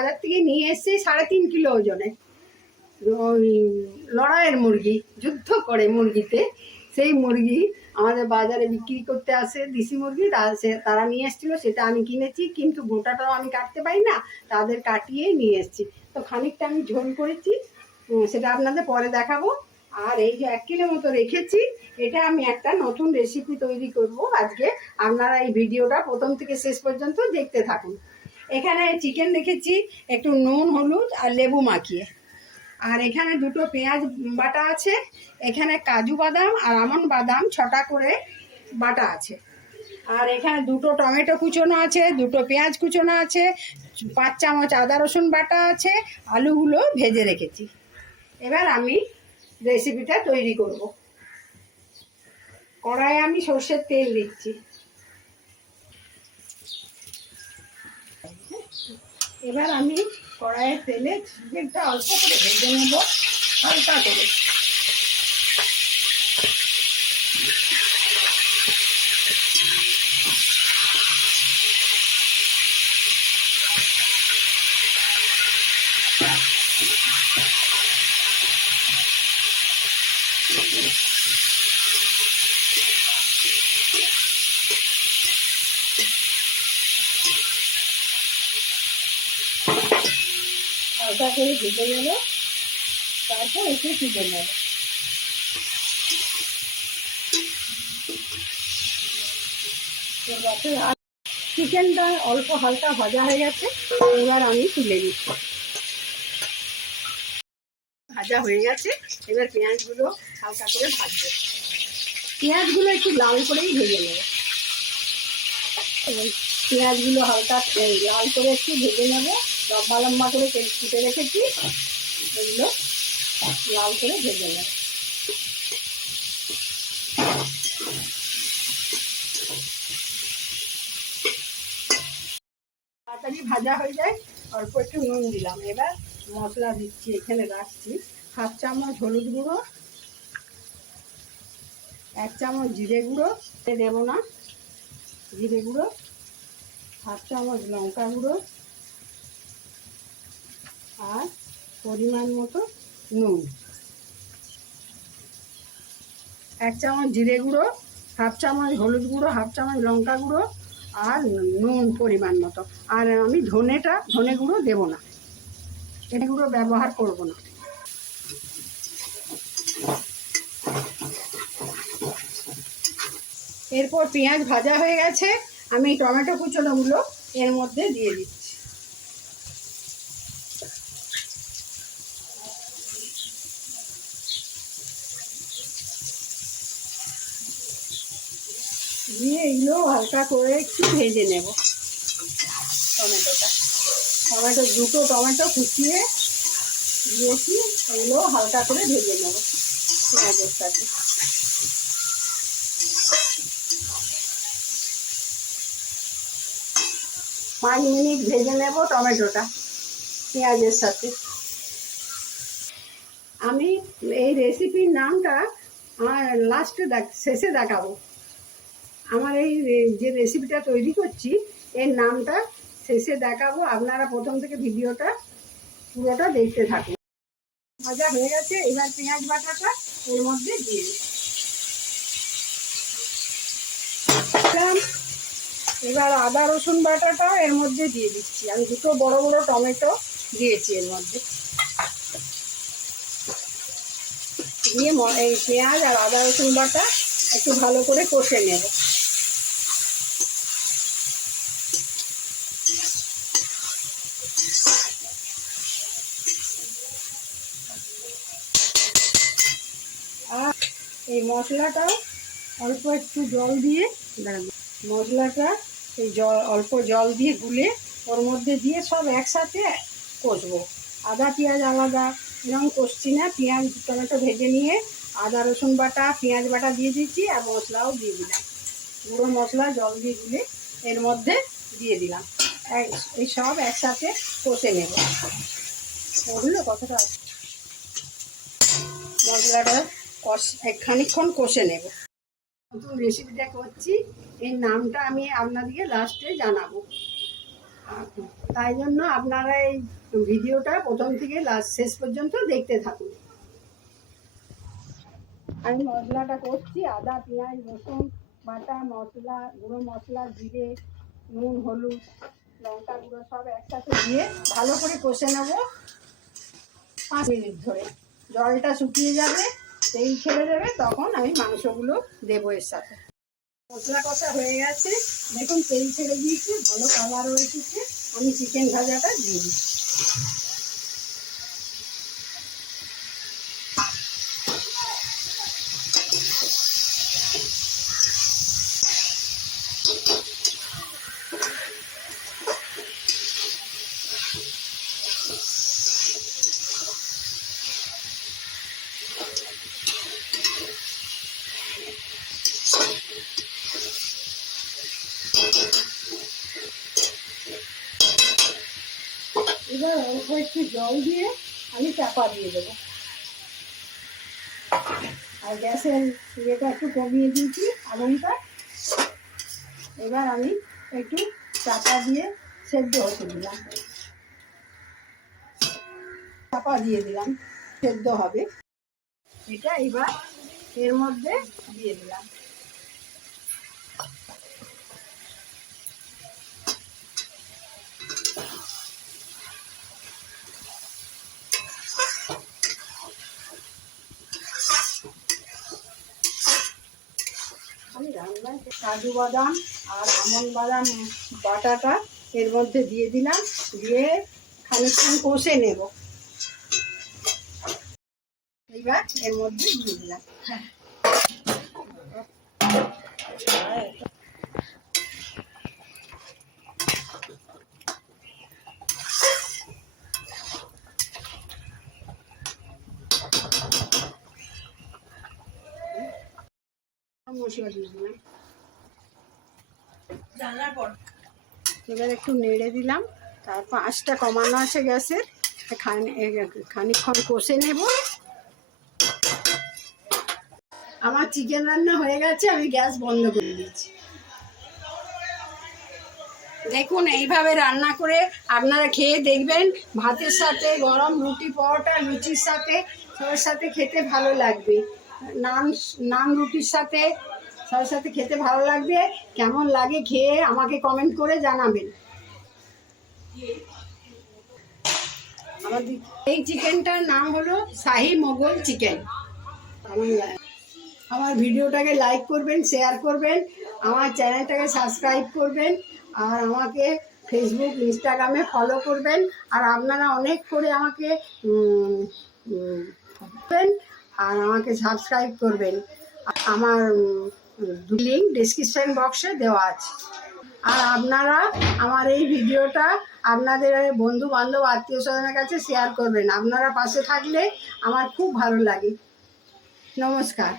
বাজার থেকে নিয়ে এসেছি 3.5 কিলো ওজনের ওই লড়াইয়ের মুরগি, যুদ্ধ করে মুরগিতে। সেই মুরগি আমাদের বাজারে বিক্রি করতে আসে, দেশি মুরগি। তারা নিয়ে এসেছিলো, সেটা আমি কিনেছি, কিন্তু গোটাটাও আমি কাটতে পারি না, তাদের কাটিয়েই নিয়ে এসেছি। তো খানিকটা আমি ঝোল করেছি, সেটা আপনাদের পরে দেখাবো। আর এই যে 1 কিলো মতো রেখেছি, এটা আমি একটা নতুন রেসিপি তৈরি করব আজকে। আপনারা এই ভিডিওটা প্রথম থেকে শেষ পর্যন্ত দেখতে থাকুন। এখানে চিকেন রেখেছি একটু নুন, হলুদ আর লেবু মাখিয়ে। আর এখানে 2টো পেঁয়াজ বাটা আছে। এখানে কাজু বাদাম আর আমন্ড বাদাম 6টা করে বাটা আছে। আর এখানে 2টো টমেটো কুচোনো আছে, 2টো পেঁয়াজ কুচোনো আছে, 5 চামচ আদা রসুন বাটা আছে, আলুগুলো ভেজে রেখেছি। এবার আমি রেসিপিটা তৈরি করব। কড়াইয়ে আমি সর্ষের তেল দিচ্ছি। এবার আমি কড়াইয়ের তেলে চিকেনটা অল্প করে ভেজে নেব, হালকা করে। হালকা করে ভেজে নেব, তারপর একটু তুলে নেব। চিকেনটা অল্প হালকা ভাজা হয়ে গেছে, এবার আমি তুলে নিচ্ছি। ভাজা হয়ে গেছে, এবার পেঁয়াজগুলো হালকা করে ভাজবো। পেঁয়াজগুলো একটু লাল করেই ভেজে নেব। পেঁয়াজগুলো হালকা লাল করে একটু ভেজে নেব। লম্বা লম্বা করে কেটে রেখেছি, এগুলো লাল করে ভেজে নেব। তাড়াতাড়ি ভাজা হয়ে যায়, অল্প একটু নুন দিলাম। এবার মশলা দিচ্ছি, এখানে রাখছি 1/2 চামচ হলুদ গুঁড়ো, 1 চামচ জিরে গুঁড়ো, দেবো না জিরে গুঁড়ো, 1/2 চামচ লঙ্কা গুঁড়ো, আর পরিমাণ মতো নুন। 1 চামচ জিরে গুঁড়ো, 1/2 চামচ হলুদ গুঁড়ো, 1/2 চামচ লঙ্কা গুঁড়ো, আর নুন পরিমাণ মতো। আর আমি ধনে গুঁড়ো দেবো না, ধনে গুঁড়ো ব্যবহার করব না। এরপর পেঁয়াজ ভাজা হয়ে গেছে, আমি টমেটো কুচোনোগুলো এর মধ্যে দিয়ে দিচ্ছি। দিয়ে এগুলো হালকা করে একটু ভেজে নেব। টমেটো 2টো টমেটো কুচিয়ে দিয়েছি, এগুলো হালকা করে ভেজে নেব পেঁয়াজের সাথে। পাঁচ মিনিট ভেজে নেব টমেটোটা পেঁয়াজের সাথে। আমি এই রেসিপির নামটা লাস্টে শেষে দেখাবো। আমার এই যে রেসিপিটা তৈরি করছি এর নামটা শেষে দেখাবো। আপনারা প্রথম থেকে ভিডিওটা পুরোটা দেখতে থাকুন। ভাজা হয়ে গেছে, এবার পেঁয়াজ বাটাটা এর মধ্যে দিয়ে দিলাম। এবার আদা রসুন বাটাটা এর মধ্যে দিয়ে দিচ্ছি। আমি 2টো বড় বড় টমেটো দিয়েছি এর মধ্যে। দিয়ে এই পেঁয়াজ আর আদা রসুন বাটা একটু ভালো করে কষে নেব। আর এই মশলাটাও অল্প একটু জল দিয়ে মশলাটা এই অল্প জল দিয়ে গুলে ওর মধ্যে দিয়ে সব একসাথে কষবো। আদা পেঁয়াজ আলাদা এরকম কষছি না। পেঁয়াজ টমেটো ভেজে নিয়ে আদা রসুন বাটা পেঁয়াজ বাটা দিয়ে দিচ্ছি, আর মশলাও দিয়ে দিলাম। গুঁড়ো মশলা জল দিয়ে গুলে এর মধ্যে দিয়ে দিলাম। এই সব একসাথে কষে নেব। বুঝলো কতটা? মশলাটা খানিকক্ষণ কষে নেব। নতুন রেসিপিটা করছি, এর নামটা আমি আপনাদেরকে লাস্টে জানাবো। তাই জন্য আপনারা এই ভিডিওটা প্রথম থেকে শেষ পর্যন্ত দেখতে থাকুন। আমি মশলাটা করছি, আদা পেঁয়াজ রসুন বাটা, মশলা গুঁড়ো মশলা, জিরে, নুন, হলুদ, লঙ্কা গুঁড়ো সব একসাথে দিয়ে ভালো করে কষে নেব 5 মিনিট ধরে। জলটা শুকিয়ে যাবে, তেল ছেড়ে দেবে, তখন আমি মাংসগুলো দেবো এর সাথে। মশলা কষা হয়ে গেছে, দেখুন তেল ছেড়ে দিয়েছি, ভালো কালারও এসেছে। আমি চিকেন ভাজাটা দিয়ে দিচ্ছি। এবার অল্প একটু জল দিয়ে আমি চাপা দিয়ে দেবো, আর গ্যাসের ইয়েটা একটু কমিয়ে দিয়েছি আগুনটা। এবার আমি একটু চাপা দিয়ে সেদ্ধ হতে দিলাম, চাপা দিয়ে দিলাম, সেদ্ধ হবে এটা। এবার এর মধ্যে দিয়ে দিলাম। আমি রান্নায় কাজু বাদাম আর আমন্ড বাদাম বাটাটা এর মধ্যে দিয়ে দিলাম, দিয়ে খানিকক্ষণ কষে নেব। এইবার এর মধ্যে দিয়ে দিলাম। মশলা দিয়ে দিলাম, এবার একটু নেড়ে দিলাম, তারপর আঁচটা কমানো আছে গ্যাসের, খানিকক্ষণ কষে নেব। আমার চিকেন রান্না হয়ে গেছে, আমি গ্যাস বন্ধ করে দিচ্ছি। দেখুন এইভাবে রান্না করে আপনারা খেয়ে দেখবেন, ভাতের সাথে, গরম রুটি পরোটা লুচির সাথে, সবার সাথে খেতে ভালো লাগবে। নান রুটির সাথে সবার সাথে খেতে ভালো লাগবে। কেমন লাগে খেয়ে আমাকে কমেন্ট করে জানাবেন। আমাদের এই চিকেনটার নাম হলো শাহি মোগল চিকেন। আমার ভিডিওটাকে লাইক করবেন, শেয়ার করবেন, আমার চ্যানেলটাকে সাবস্ক্রাইব করবেন, আর আমাকে ফেসবুক ইনস্টাগ্রামে ফলো করবেন। আর আপনারা অনেক করে আমাকে আর আমাকে সাবস্ক্রাইব করবেন। আমার লিঙ্ক ডেসক্রিপশন বক্সে দেওয়া আছে। আর আপনারা আমার এই ভিডিওটা আপনাদের বন্ধু বান্ধব আত্মীয় স্বজনের কাছে শেয়ার করবেন। আপনারা পাশে থাকলে আমার খুব ভালো লাগে। নমস্কার।